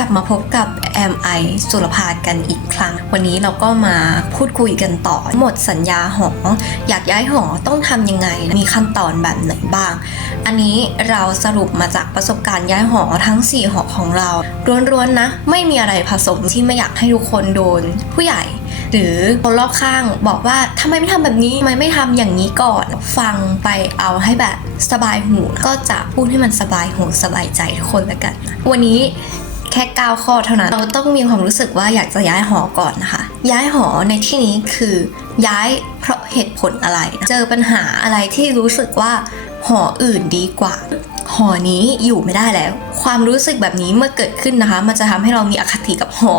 ลับมาพบกับแอมไอสุรภากันอีกครั้ง วันนี้เราก็มาพูดคุยกันต่อ หมดสัญญาหอ อยากย้ายหอต้องทำยังไง มีขั้นตอนแบบไหนบ้าง อันนี้เราสรุปมาจากประสบการณ์ย้ายหอทั้ง 4 หอของเราล้วนๆนะ ไม่มีอะไรผสมที่ไม่อยากให้ทุกคนโดน ผู้ใหญ่หรือคนรอบข้างบอกว่าทำไมไม่ทำแบบนี้ทำไมไม่ทำอย่างนี้ก่อนฟังไปเอาให้แบบสบายหูก็จะพูดให้มันสบายหูสบายใจทุกคนแล้วกัน วันนี้ แค่ 9 ข้อเท่านั้น เราต้องมีความรู้สึกว่าอยากจะย้ายหอก่อนนะคะ ย้ายหอในที่นี้คือย้ายเพราะเหตุผลอะไรนะเจอปัญหาอะไรที่รู้สึกว่าหออื่นดีกว่า หอนี้อยู่ไม่ได้แล้ว ความรู้สึกแบบนี้เมื่อเกิดขึ้นนะคะ มันจะทำให้เรามีอคติกับหอ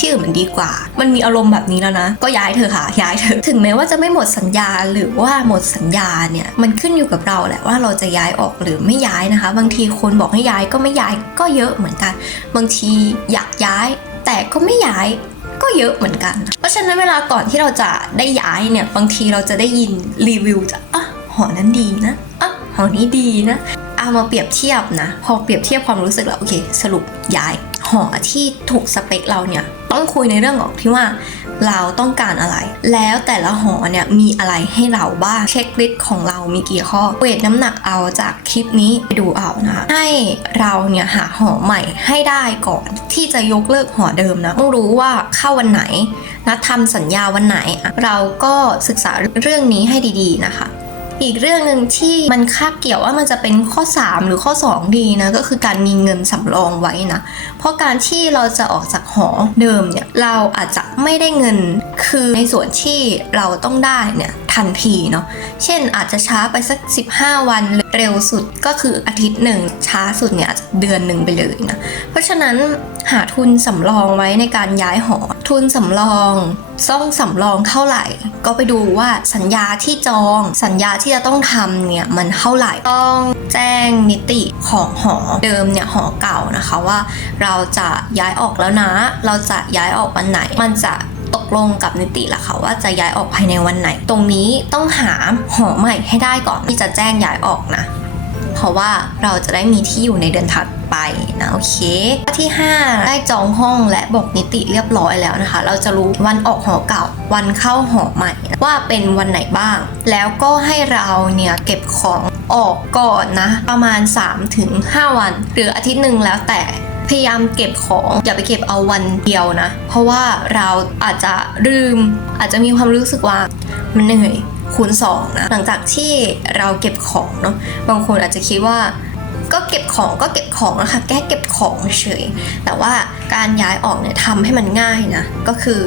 ที่อื่นมันดีกว่า มันมีอารมณ์แบบนี้แล้วนะ ก็ย้ายเธอค่ะ ย้ายเธอ ถึงแม้ว่าจะไม่หมดสัญญาหรือว่าหมดสัญญาเนี่ย มันขึ้นอยู่กับเราแหละว่าเราจะย้ายออกหรือไม่ย้ายนะคะ บางทีคนบอกให้ย้ายก็ไม่ย้ายก็เยอะเหมือนกัน บางทีอยากย้าย แต่ก็ไม่ย้ายก็เยอะเหมือนกัน เพราะฉะนั้นเวลาก่อนที่เราจะได้ย้ายเนี่ย บางทีเราจะได้ยินรีวิวจากอะหอนั้นดีนะอะหอนี้ดีนะเอามาเปรียบเทียบนะ พอเปรียบเทียบความรู้สึกแล้วโอเค สรุปย้ายหอที่ถูกสเปคเราเนี่ย ต้องคุยในเรื่องของที่ว่าเราต้องการอะไร แล้วแต่ละหอเนี่ยมีอะไรให้เราบ้างเช็คลิสต์ของเรามีกี่ข้อเวทน้ำหนักเอาจากคลิปนี้ไปดูเอานะคะให้เราเนี่ยหาหอใหม่ให้ได้ก่อนที่จะยกเลิกหอเดิมนะต้องรู้ว่าเข้าวันไหนนัดทำสัญญาวันไหน เราก็ศึกษาเรื่องนี้ให้ดีๆนะคะ อีกเรื่องหนึ่งที่มันคาบเกี่ยวว่ามันจะเป็นข้อ 3 หรือข้อ 2 ดีนะก็คือการมีเงินสำรองไว้นะ เพราะการที่เราจะออกจากหอเดิมเนี่ยเราอาจจะ ไม่ได้เงินคือในส่วนที่เราต้องได้เนี่ยทันทีเนาะ เช่นอาจจะช้าไปสัก 15 วันเร็วสุดก็คืออาทิตย์หนึ่งช้าสุดเนี่ยอาจจะเดือนหนึ่งไปเลยนะ เพราะฉะนั้นหาทุนสำรองไว้ในการย้ายหอ ทุนสำรองต้องสำรองเท่าไหร่ ก็ไปดูว่าสัญญาที่จองสัญญาที่จะต้องทำเนี่ยมันเท่าไหร่ต้องแจ้งนิติของหอเดิมเนี่ยหอเก่านะคะว่า เราจะย้ายออกแล้วนะ เราจะย้ายออกวันไหน มันจะ ตกลงกับนิติละค่ะว่าจะย้ายออกภายในวันไหน ตรงนี้ต้องหาหอใหม่ให้ได้ก่อนที่จะแจ้งย้ายออกนะ เพราะว่าเราจะได้มีที่อยู่ในเดือนถัดไปนะโอเคข้อที่ 5 ได้จองห้องและบอกนิติเรียบร้อยแล้วนะคะ เราจะรู้วันออกหอเก่า วันเข้าหอใหม่ ว่าเป็นวันไหนบ้าง แล้วก็ให้เราเนี่ยเก็บของออกก่อนนะ ประมาณ 3-5 วัน หรืออาทิตย์หนึ่งแล้วแต่ พยายามเก็บของ อย่าไปเก็บเอาวันเดียวนะ เพราะว่าเราอาจจะลืม อาจจะมีความรู้สึกว่ามันเหนื่อยคูณ2นะหลังจากที่เราเก็บของเนาะบางคนอาจจะคิดว่าก็เก็บของก็เก็บของนะคะแค่เก็บของเฉยแต่ว่าการย้ายออกเนี่ยทำให้มันง่ายนะก็คือ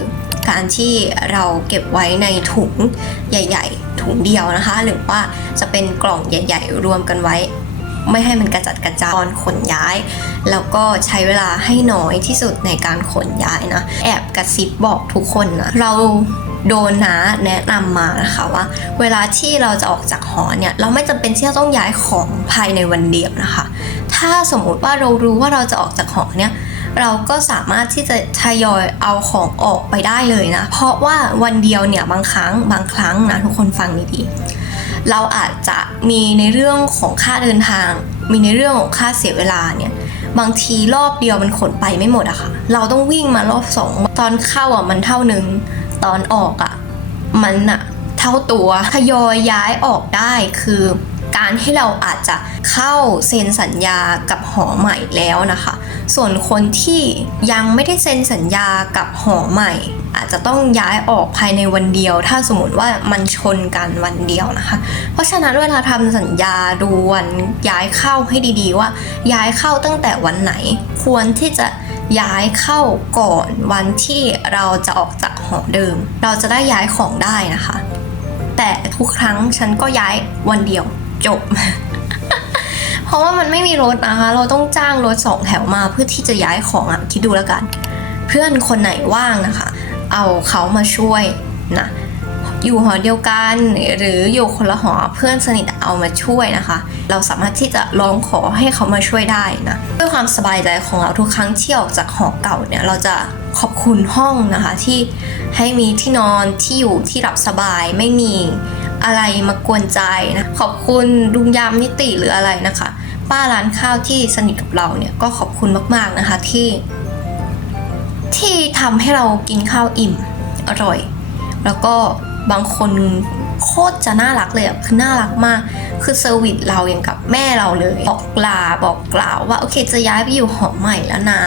การที่เราเก็บไว้ในถุงใหญ่ ๆ ถุงเดียวนะคะ หรือว่าจะเป็นกล่องใหญ่ ๆ รวมกันไว้ ไม่ให้มันกระจัดกระจายตอนขนย้าย แล้วก็ใช้เวลาให้น้อยที่สุดในการขนย้ายนะ แอบกระซิบบอกทุกคนนะเราโดนนะแนะนำมานะคะว่า เวลาที่เราจะออกจากหอเนี่ยเราไม่จำเป็นที่จะต้องย้ายของภายในวันเดียวนะคะ ถ้าสมมุติว่าเรารู้ว่าเราจะออกจากหอเนี่ยเราก็สามารถที่จะทยอยเอาของออกไปได้เลยนะ เพราะว่าวันเดียวเนี่ยบางครั้งบางครั้งนะทุกคนฟังดีๆ เราอาจจะมีในเรื่องของค่าเดินทาง มีในเรื่องของค่าเสียเวลาเนี่ยบางทีรอบเดียวมันขนไปไม่หมดอะค่ะ เราต้องวิ่งมารอบสองตอนเข้าอะมันเท่าหนึ่งตอนออกอะมันอะเท่าตัวทยอยย้ายออกได้คือการที่เราอาจจะเข้าเซ็นสัญญากับหอใหม่แล้วนะคะ ส่วนคนที่ยังไม่ได้เซ็นสัญญากับหอใหม่ อาจจะต้องย้ายออกภายในวันเดียว ถ้าสมมติว่ามันชนกันวันเดียวนะคะ เพราะฉะนั้นเวลาทำสัญญาดูวันย้ายเข้าให้ดีๆว่า ย้ายเข้าตั้งแต่วันไหน ควรที่จะย้ายเข้าก่อนวันที่เราจะออกจากหอเดิม เราจะได้ย้ายของได้นะคะ แต่ทุกครั้งฉันก็ย้ายวันเดียวจบ ราะว่ามันไม่มีรถนะคะ เราต้องจ้างรถสองแถวมาเพื่อที่จะย้ายของอะคิดดูแล้วกัน เพื่อนคนไหนว่างนะคะ เอาเขามาช่วยนะอยู่หอเดียวกันหรืออยู่คนละหอเพื่อนสนิทเอามาช่วยนะคะ เราสามารถที่จะร้องขอให้เขามาช่วยได้นะเพื่อความสบายใจของเราทุกครั้งที่ออกจากหอเก่าเนี่ยเราจะขอบคุณห้องนะคะ ที่ให้มีที่นอนที่อยู่ที่หลับสบายไม่มีอะไรมากวนใจนะขอบคุณดุงยามนิติหรืออะไรนะคะ ป้าร้านข้าวที่สนิทกับเราเนี่ยก็ขอบคุณมากๆนะคะที่ ที่ทำให้เรากินข้าวอิ่มอร่อย แล้วก็บางคนโคตรจะน่ารักเลยอะคือน่ารักมาก คือเซอร์วิสเราอย่างกับแม่เราเลย บอกลาบอกกล่าวว่าโอเคจะย้ายไปอยู่หอใหม่แล้วนะ